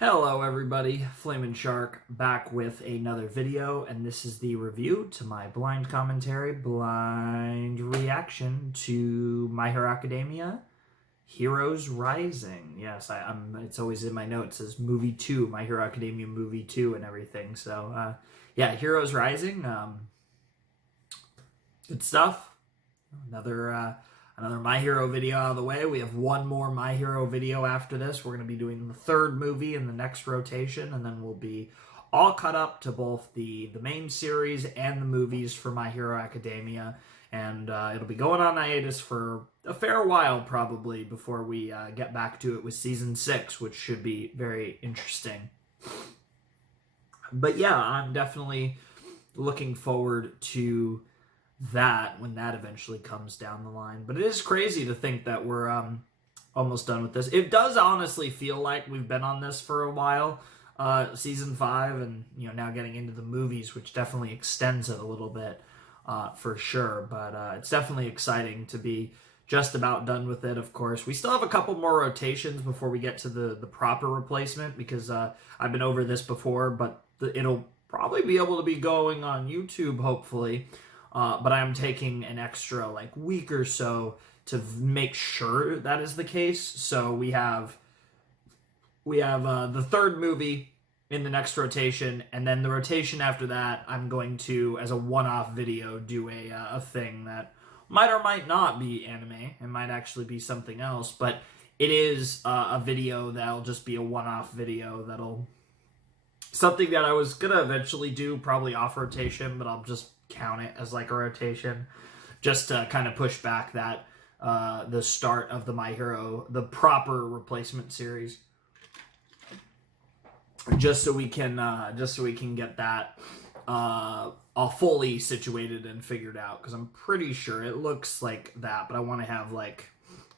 Hello everybody, Flamin' Shark back with another video, and this is the review to my blind commentary, blind reaction to My Hero Academia, Heroes Rising. Yes, it's always in my notes as movie 2, My Hero Academia movie 2 and everything. So, yeah, Heroes Rising, good stuff. Another My Hero video out of the way. We have one more My Hero video after this. We're going to be doing the third movie in the next rotation, and then we'll be all caught up to both the main series and the movies for My Hero Academia. And it'll be going on hiatus for a fair while, probably, before we get back to it with Season 6, which should be very interesting. But yeah, I'm definitely looking forward to that when that eventually comes down the line. But it is crazy to think that we're almost done with this. It does honestly feel like we've been on this for a while, season 5, and now getting into the movies, which definitely extends it a little bit for sure. But it's definitely exciting to be just about done with it. Of course, we still have a couple more rotations before we get to the proper replacement, because I've been over this before, but it'll probably be able to be going on YouTube, hopefully. But I'm taking an extra week or so to make sure that is the case. So we have the third movie in the next rotation, and then the rotation after that, I'm going to, as a one-off video, do a thing that might or might not be anime. It might actually be something else, but it is a video that'll just be a one-off video. Something that I was gonna eventually do, probably off rotation, but I'll just count it as a rotation, just to kind of push back that the start of the My Hero, the proper replacement series, just so we can get that all fully situated and figured out, because I'm pretty sure it looks like that, but I want to have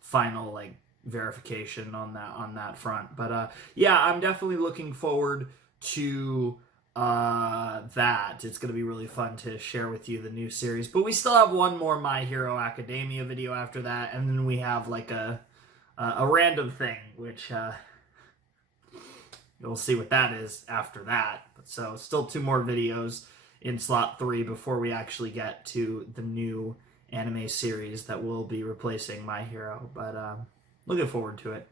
final verification on that front. But yeah, I'm definitely looking forward to that. It's going to be really fun to share with you the new series. But we still have one more My Hero Academia video after that, and then we have a random thing, which you'll see what that is after that. But so still 2 more videos in slot 3 before we actually get to the new anime series that will be replacing My Hero. But looking forward to it.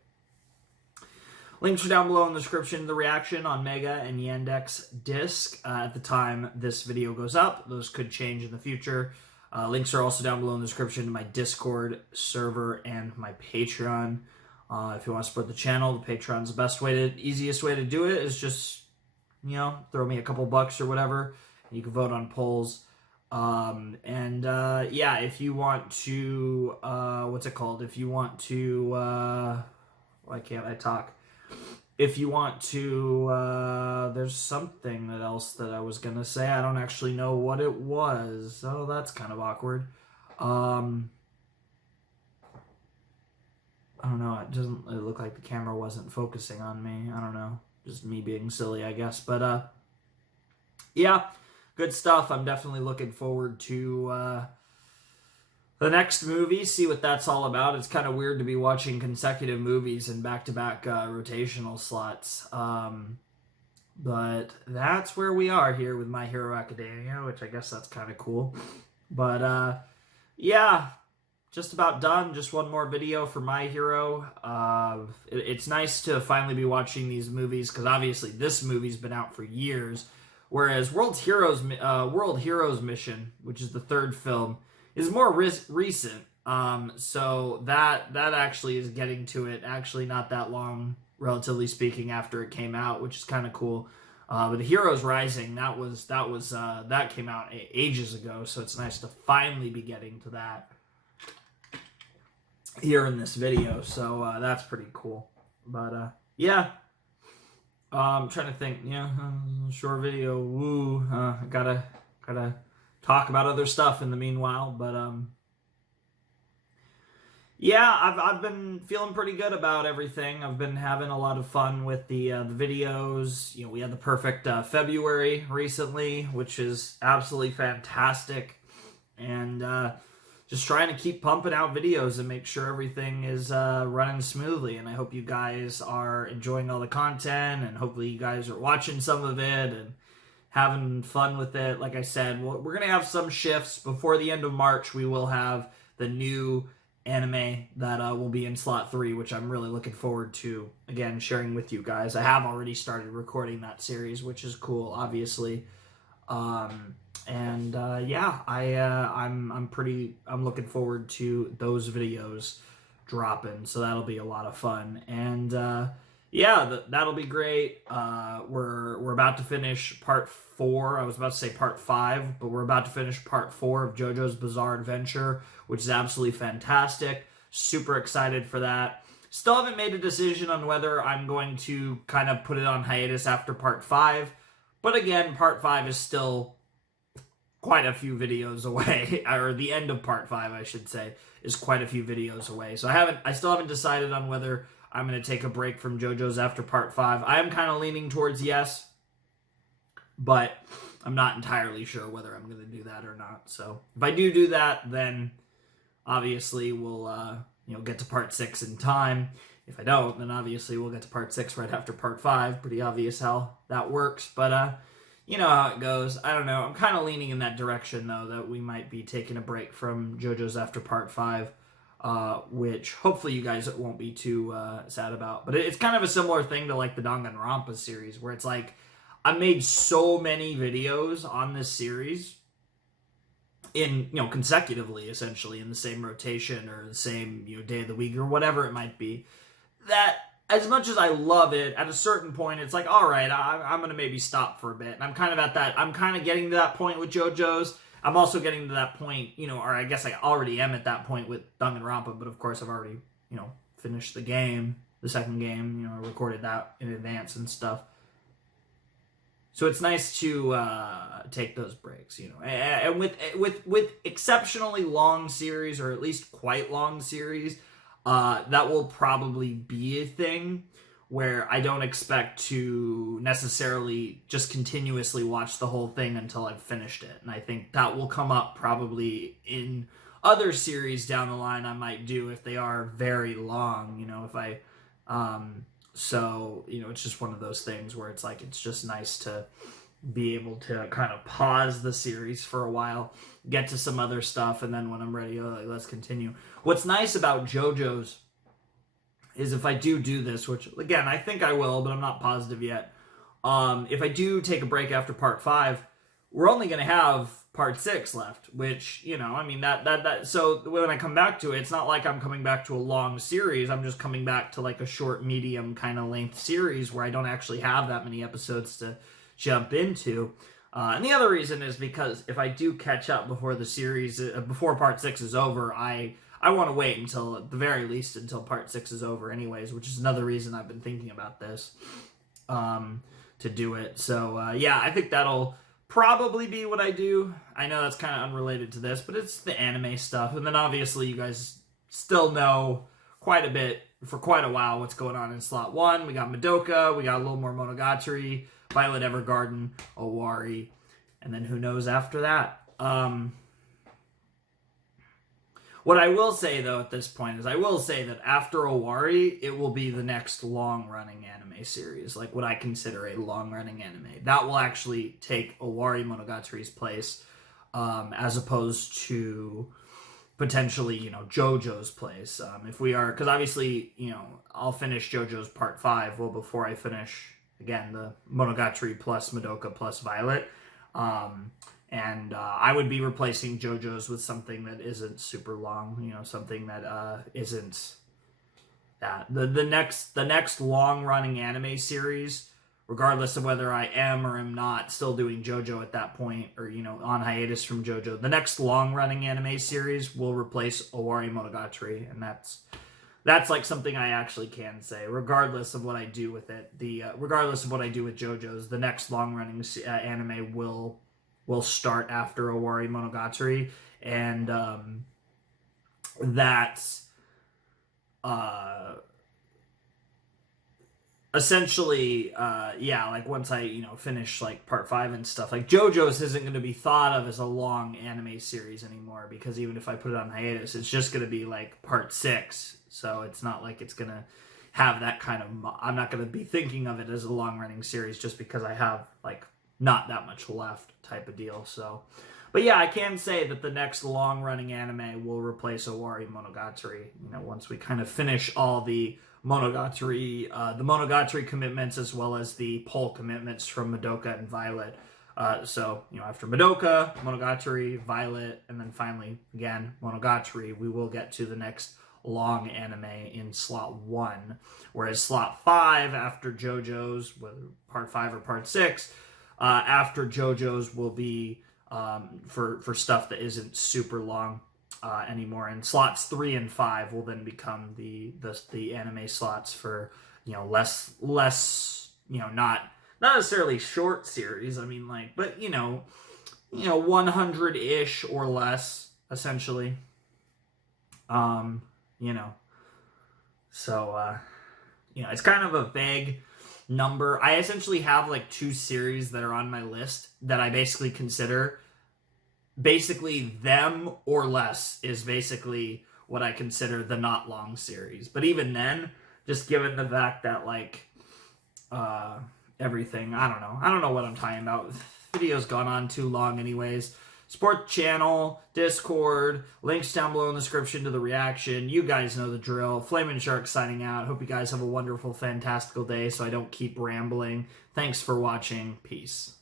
Links are down below in the description. The reaction on Mega and Yandex disc at the time this video goes up. Those could change in the future. Links are also down below in the description to my Discord server and my Patreon. If you want to support the channel, the Patreon's the best way easiest way to do it is just, throw me a couple bucks or whatever. You can vote on polls. Yeah, if you want to, If you want to, why can't I talk? If you want to, there's something else that I was going to say. I don't actually know what it was. Oh, that's kind of awkward. I don't know. It looked like the camera wasn't focusing on me. I don't know. Just me being silly, I guess. But, yeah, good stuff. I'm definitely looking forward to, the next movie, see what that's all about. It's kind of weird to be watching consecutive movies in back-to-back rotational slots. But that's where we are here with My Hero Academia, which I guess that's kind of cool. But, yeah, just about done. Just one more video for My Hero. It's nice to finally be watching these movies, because obviously this movie's been out for years, whereas World Heroes Mission, which is the third film, is more recent, so that actually is getting to it actually not that long, relatively speaking, after it came out, which is kind of cool. But the Heroes Rising, that came out ages ago, so it's nice to finally be getting to that here in this video. So that's pretty cool. But yeah, I'm trying to think. Yeah, short video. Woo, gotta talk about other stuff in the meanwhile, but yeah, I've been feeling pretty good about everything. I've been having a lot of fun with the videos. We had the perfect February recently, which is absolutely fantastic, and just trying to keep pumping out videos and make sure everything is running smoothly. And I hope you guys are enjoying all the content, and hopefully you guys are watching some of it and having fun with it. Like I said, we're going to have some shifts. Before the end of March, we will have the new anime that will be in slot 3, which I'm really looking forward to, again, sharing with you guys. I have already started recording that series, which is cool, obviously. Yeah, I'm looking forward to those videos dropping, so that'll be a lot of fun. And yeah, that'll be great. We're about to finish part 4. I was about to say part 5, but we're about to finish part 4 of JoJo's Bizarre Adventure, which is absolutely fantastic. Super excited for that. Still haven't made a decision on whether I'm going to kind of put it on hiatus after part 5. But again, part 5 is still quite a few videos away, or the end of part 5, I should say, is quite a few videos away. So I still haven't decided on whether I'm going to take a break from JoJo's after part 5. I am kind of leaning towards yes, but I'm not entirely sure whether I'm going to do that or not. So if I do that, then obviously we'll get to part 6 in time. If I don't, then obviously we'll get to part 6 right after part 5. Pretty obvious how that works, but you know how it goes. I don't know. I'm kind of leaning in that direction, though, that we might be taking a break from JoJo's after part 5, which hopefully you guys won't be too sad about. But it's kind of a similar thing to like the Danganronpa series, where it's like I made so many videos on this series in, consecutively, essentially, in the same rotation or the same, day of the week or whatever it might be, that as much as I love it, at a certain point, it's like, all right, I'm going to maybe stop for a bit. And I'm kind of at that, I'm kind of getting to that point with JoJo's. I'm also getting to that point, or I guess I already am at that point with Danganronpa, but of course I've already, finished the game, the second game, recorded that in advance and stuff. So it's nice to take those breaks, And with exceptionally long series, or at least quite long series, that will probably be a thing where I don't expect to necessarily just continuously watch the whole thing until I've finished it. And I think that will come up probably in other series down the line I might do if they are very long, so, it's just one of those things where it's like, it's just nice to be able to kind of pause the series for a while, get to some other stuff, and then when I'm ready, let's continue. What's nice about JoJo's is if I do this, which, again, I think I will, but I'm not positive yet. If I do take a break after part 5, we're only going to have part 6 left, which, so when I come back to it, it's not like I'm coming back to a long series. I'm just coming back to like a short, medium kind of length series where I don't actually have that many episodes to jump into. And the other reason is because if I do catch up before the series, before part 6 is over, I want to wait until, at the very least, until part 6 is over anyways, which is another reason I've been thinking about this, to do it. So, yeah, I think that'll probably be what I do. I know that's kind of unrelated to this, but it's the anime stuff. And then obviously you guys still know quite a bit, for quite a while, what's going on in slot 1. We got Madoka, we got a little more Monogatari, Violet Evergarden, Owari, and then who knows after that. What I will say, though, at this point is I will say that after Owari, it will be the next long-running anime series, like what I consider a long-running anime. That will actually take Owari Monogatari's place, as opposed to potentially, JoJo's place. If we are, because obviously, I'll finish JoJo's part 5, well, before I finish, again, the Monogatari plus Madoka plus Violet. And I would be replacing JoJo's with something that isn't super long, something that isn't that. The next long-running anime series, regardless of whether I am or am not still doing JoJo at that point, or, on hiatus from JoJo, the next long-running anime series will replace Owari Monogatari, and that's like something I actually can say, regardless of what I do with it. Regardless of what I do with JoJo's, the next long-running anime will start after Owari Monogatari, and essentially, yeah, like once I, finish like part 5 and stuff, like JoJo's isn't going to be thought of as a long anime series anymore, because even if I put it on hiatus, it's just going to be like part 6. So it's not like it's going to have that kind of, I'm not going to be thinking of it as a long running series just because I have like not that much left type of deal. So, but yeah, I can say that the next long running anime will replace Owari Monogatari, once we kind of finish all the Monogatari commitments, as well as the poll commitments from Madoka and Violet. So, after Madoka, Monogatari, Violet, and then finally, again, Monogatari, we will get to the next long anime in slot 1. Whereas slot 5, after JoJo's, whether part 5 or part 6, after JoJo's will be for stuff that isn't super long anymore, and slots 3 and 5 will then become the anime slots for less not necessarily short series. I mean, like, but 100-ish or less, essentially. So it's kind of a vague number. I essentially have like 2 series that are on my list that I basically consider them or less is basically what I consider the not long series. But even then, just given the fact that like everything, I don't know what I'm talking about. The video's gone on too long anyways. Support the channel, Discord, links down below in the description to the reaction. You guys know the drill. Flamin' Shark signing out. Hope you guys have a wonderful, fantastical day so I don't keep rambling. Thanks for watching. Peace.